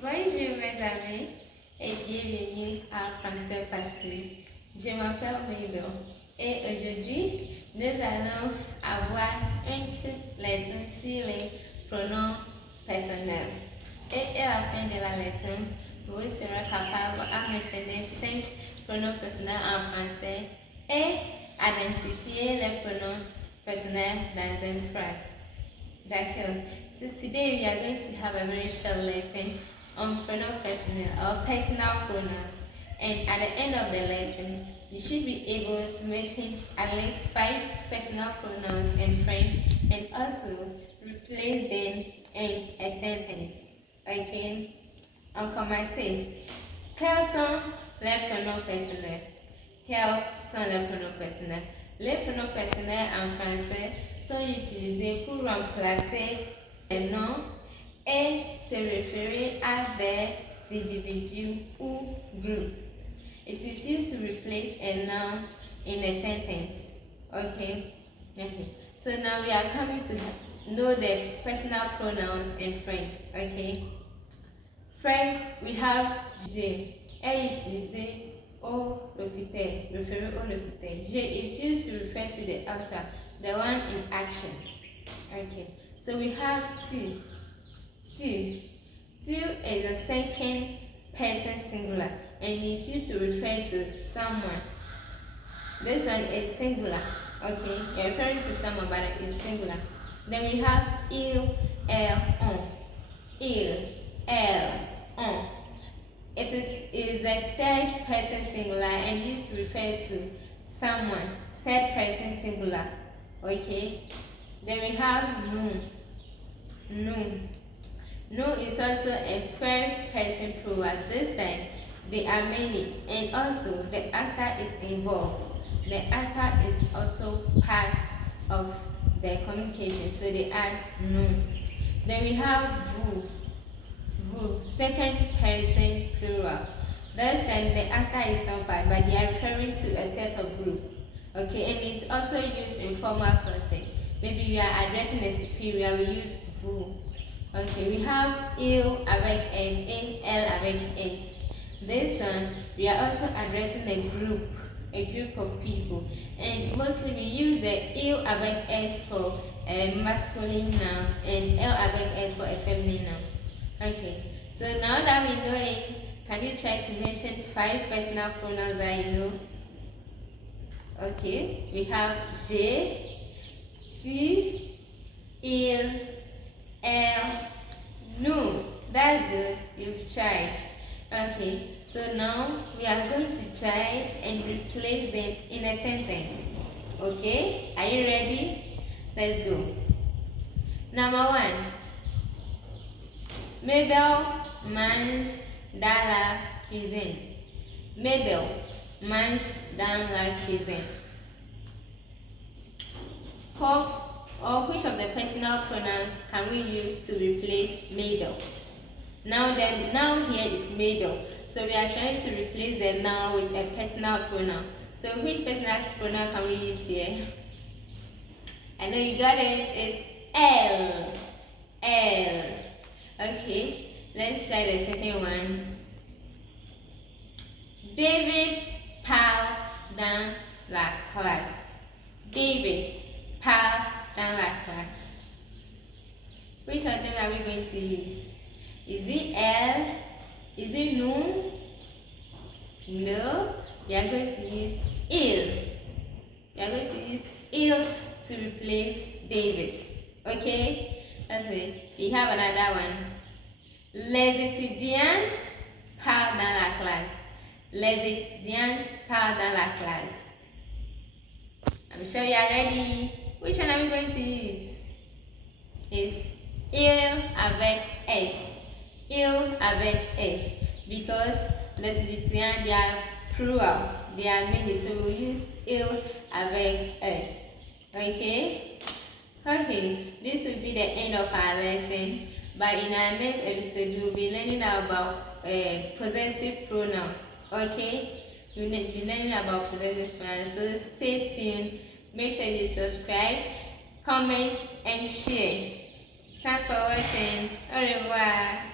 Bonjour mes amis et bienvenue à Français Facile. Je m'appelle MABEL et aujourd'hui nous allons avoir une petite leçon sur les pronoms personnels. Et à la fin de la leçon, vous serez capable de mentionner 5 pronoms personnels en français et identifier les pronoms personnels dans une phrase. D'accord. So today we are going to have a very short lesson on pronoun personal or personal pronouns. And at the end of the lesson, you should be able to mention at least 5 personal pronouns in French and also replace them in a sentence. Okay? On commence. Quels sont les pronoms personnels? Quels sont les pronoms personnels? Les pronoms personnels en français sont utilisés pour remplacer les noms et se référer à des individus ou groupes. It is used to replace a noun in a sentence. Okay? Okay. So now we are coming to know the personal pronouns in French. Okay? French, we have je. est utilisé au locuteur, référé au locuteur. Je is used to refer to the author, the one in action. Okay, so we have tu. Tu. Tu is a second person singular and is used to refer to someone. This one is singular. Okay, you're referring to someone but it is singular. Then we have il, elle, on. Il, elle, on. It is the third person singular and used to refer to someone. Third person singular. Okay. Then we have noun. Noun. Noun is also a first person plural. This time there are many and also the actor is involved. The actor is also part of the communication. So they are noun. Then we have vous. Second person plural. This time the actor is not part, but they are referring to a set of group. Okay, and it's also used in formal context. Maybe we are addressing a superior, we use vous. Okay, we have il avec s and elle avec s. This one, we are also addressing a group of people. And mostly we use the il avec s for a masculine noun and elle avec s for a feminine noun. Okay, so now that we know it, can you try to mention 5 personal pronouns that you know? Okay, we have je, tu, il, elle, nous. That's good, you've tried. Okay, so now we are going to try and replace them in a sentence. Okay, are you ready? Let's go. Number 1. MABEL mange dans la cuisine. MABEL mange dans la cuisine. Which of the personal pronouns can we use to replace MABEL? Now the noun here is MABEL. So we are trying to replace the noun with a personal pronoun. So which personal pronoun can we use here? I know you got it. It's elle. Elle. Okay, let's try the second one. David parle dans la classe. David parle dans la classe. Which of them are we going to use? Is it elle? Is it nous? No, we are going to use il. We are going to use il to replace David. Okay? That's it. We have another one. Les étudiants parlent dans la classe. Les étudiants parlent dans la classe. I'm sure you are ready. Which one are we going to use? It's il avec s. Il avec s. Because les étudiants, they are plural. They are many. So we'll use il avec s. Okay? Okay, this will be the end of our lesson, but in our next episode we will be learning about possessive pronouns. Okay, we will be learning about possessive pronouns, so stay tuned. Make sure you subscribe, comment and share. Thanks for watching. Au revoir.